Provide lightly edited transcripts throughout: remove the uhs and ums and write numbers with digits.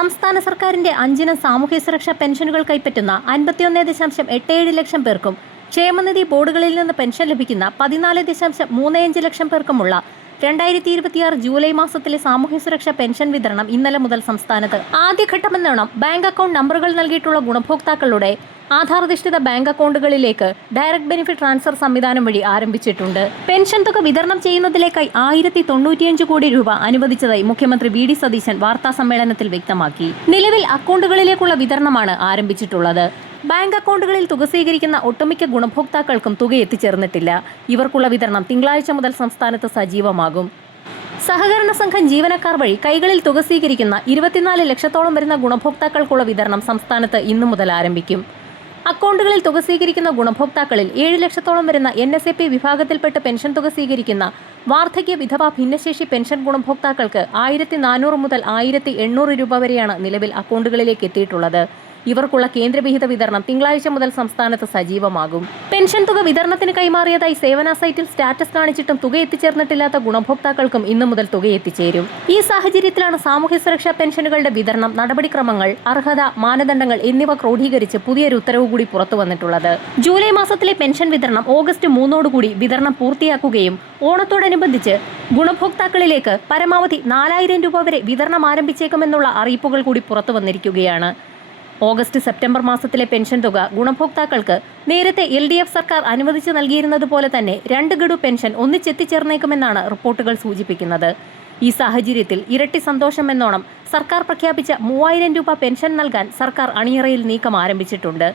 സംസ്ഥാന സർക്കാരിന്റെ 5 സാമൂഹ്യ സുരക്ഷാ പെൻഷനുകൾ കൈപ്പറ്റുന്ന 51.87 ലക്ഷം പേർക്കും ക്ഷേമനിധി ബോർഡുകളിൽ നിന്ന് പെൻഷൻ ലഭിക്കുന്ന 14.35 ലക്ഷം പേർക്കുമുള്ള 2026 ജൂലൈ മാസത്തിലെ സാമൂഹ്യ സുരക്ഷാ പെൻഷൻ വിതരണം ഇന്നലെ മുതൽ സംസ്ഥാനത്ത് ആദ്യഘട്ടമെന്നോണം ബാങ്ക് അക്കൗണ്ട് നമ്പറുകൾ നൽകിയിട്ടുള്ള ഗുണഭോക്താക്കളുടെ ആധാരധിഷ്ഠിത ബാങ്ക് അക്കൗണ്ടുകളിലേക്ക് ഡയറക്ട് ബെനിഫിറ്റ് ട്രാൻസ്ഫർ സംവിധാനം വഴി ആരംഭിച്ചിട്ടുണ്ട്. പെൻഷൻ തുക വിതരണം ചെയ്യുന്നതിലേക്കായി 1095 കോടി രൂപ അനുവദിച്ചതായി മുഖ്യമന്ത്രി വി.ഡി. സതീശൻ വാർത്താ സമ്മേളനത്തിൽ വ്യക്തമാക്കി. നിലവിൽ അക്കൗണ്ടുകളിലേക്കുള്ള വിതരണമാണ് ആരംഭിച്ചിട്ടുള്ളത്. ബാങ്ക് അക്കൗണ്ടുകളിൽ തുക സ്വീകരിക്കുന്ന ഒട്ടുമിക്ക ഗുണഭോക്താക്കൾക്കും തുക എത്തിച്ചേർന്നിട്ടില്ല. ഇവർക്കുള്ള വിതരണം തിങ്കളാഴ്ച മുതൽ സംസ്ഥാനത്ത് സജീവമാകും. സഹകരണ സംഘം ജീവനക്കാർ വഴി കൈകളിൽ തുക സ്വീകരിക്കുന്ന 24 ലക്ഷത്തോളം വരുന്ന ഗുണഭോക്താക്കൾക്കുള്ള വിതരണം സംസ്ഥാനത്ത് ഇന്നു മുതൽ ആരംഭിക്കും. അക്കൗണ്ടുകളിൽ തുക സ്വീകരിക്കുന്ന ഗുണഭോക്താക്കളിൽ 7 ലക്ഷത്തോളം വരുന്ന NSAP വിഭാഗത്തിൽപ്പെട്ട് പെൻഷൻ തുക സ്വീകരിക്കുന്ന വാർദ്ധക്യ, വിധവ, ഭിന്നശേഷി പെൻഷൻ ഗുണഭോക്താക്കൾക്ക് 1400 മുതൽ 1800 രൂപ വരെയാണ് നിലവിൽ അക്കൗണ്ടുകളിലേക്ക് എത്തിയിട്ടുള്ളത്. ഇവർക്കുള്ള കേന്ദ്രവിഹിത വിതരണം തിങ്കളാഴ്ച മുതൽ സംസ്ഥാനത്ത് സജീവമാകും. പെൻഷൻ തുക വിതരണത്തിന് കൈമാറിയതായി സേവന സൈറ്റിൽ സ്റ്റാറ്റസ് കാണിച്ചിട്ടും തുക എത്തിച്ചേർന്നിട്ടില്ലാത്ത ഗുണഭോക്താക്കൾക്കും ഇന്നു മുതൽ തുക എത്തിച്ചേരും. ഈ സാഹചര്യത്തിലാണ് സാമൂഹ്യ സുരക്ഷാ പെൻഷനുകളുടെ വിതരണം, നടപടിക്രമങ്ങൾ, അർഹത, മാനദണ്ഡങ്ങൾ എന്നിവ ക്രോഡീകരിച്ച് പുതിയൊരു ഉത്തരവ് കൂടി പുറത്തു വന്നിട്ടുള്ളത്. ജൂലൈ മാസത്തിലെ പെൻഷൻ വിതരണം ഓഗസ്റ്റ് 3 വിതരണം പൂർത്തിയാക്കുകയും ഓണത്തോടനുബന്ധിച്ച് ഗുണഭോക്താക്കളിലേക്ക് പരമാവധി 4000 രൂപ വരെ വിതരണം ആരംഭിച്ചേക്കുമെന്നുള്ള അറിയിപ്പുകൾ കൂടി പുറത്തു വന്നിരിക്കുകയാണ്. ഓഗസ്റ്റ്, സെപ്റ്റംബർ മാസത്തിലെ പെൻഷൻ തുക ഗുണഭോക്താക്കൾക്ക് നേരത്തെ LDF സർക്കാർ അനുവദിച്ചു നൽകിയിരുന്നത് പോലെ തന്നെ 2 ഗഡു പെൻഷൻ ഒന്നിച്ചെത്തിച്ചേർന്നേക്കുമെന്നാണ് റിപ്പോർട്ടുകൾ സൂചിപ്പിക്കുന്നത്. ഈ സാഹചര്യത്തിൽ ഇരട്ടി സന്തോഷമെന്നോണം സർക്കാർ പ്രഖ്യാപിച്ച 3000 രൂപ പെൻഷൻ നൽകാൻ സർക്കാർ അണിയറയിൽ നീക്കം ആരംഭിച്ചിട്ടുണ്ട്.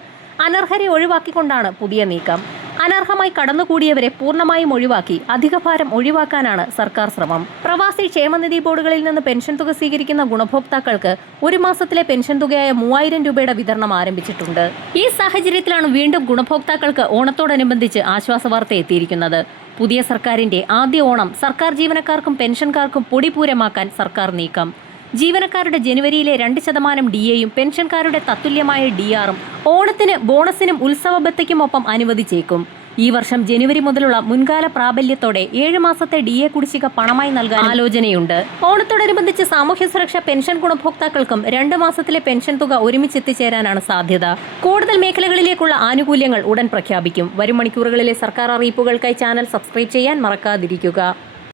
അനർഹരെ ഒഴിവാക്കിക്കൊണ്ടാണ് പുതിയ നീക്കം. അനർഹമായി കടന്നുകൂടിയവരെ പൂർണ്ണമായും ഒഴിവാക്കി അധികഭാരം ഒഴിവാക്കാനാണ് സർക്കാർ ശ്രമം. പ്രവാസി ക്ഷേമനിധി ബോർഡുകളിൽ നിന്ന് പെൻഷൻ തുക സ്വീകരിക്കുന്ന ഗുണഭോക്താക്കൾക്ക് ഒരു മാസത്തിലെ പെൻഷൻ തുകയായ 3000 രൂപയുടെ വിതരണം ആരംഭിച്ചിട്ടുണ്ട്. ഈ സാഹചര്യത്തിലാണ് വീണ്ടും ഗുണഭോക്താക്കൾക്ക് ഓണത്തോടനുബന്ധിച്ച് ആശ്വാസവാർത്ത എത്തിയിരിക്കുന്നത്. പുതിയ സർക്കാരിന്റെ ആദ്യ ഓണം സർക്കാർ ജീവനക്കാർക്കും പെൻഷൻകാർക്കും പൊടിപൂരമാക്കാൻ സർക്കാർ നീക്കം. ജീവനക്കാരുടെ ജനുവരിയിലെ 2% DAയും പെൻഷൻകാരുടെ തത്തുല്യമായ DR-ഉം ഓണത്തിന് ബോണസിനും ഉത്സവ ബത്തയ്ക്കുമൊപ്പം അനുവദിച്ചേക്കും. ഈ വർഷം ജനുവരി മുതലുള്ള മുൻകാല പ്രാബല്യത്തോടെ 7 മാസത്തെ DA കുടിശ്ശിക പണമായി നൽകാൻ ആലോചനയുണ്ട്. ഓണത്തോടനുബന്ധിച്ച് സാമൂഹ്യ സുരക്ഷാ പെൻഷൻ ഗുണഭോക്താക്കൾക്കും 2 മാസത്തിലെ പെൻഷൻ തുക ഒരുമിച്ചെത്തിച്ചേരാനാണ് സാധ്യത. കൂടുതൽ മേഖലകളിലേക്കുള്ള ആനുകൂല്യങ്ങൾ ഉടൻ പ്രഖ്യാപിക്കും. വരും മണിക്കൂറുകളിലെ സർക്കാർ അറിയിപ്പുകൾക്കായി ചാനൽ സബ്സ്ക്രൈബ് ചെയ്യാൻ മറക്കാതിരിക്കുക.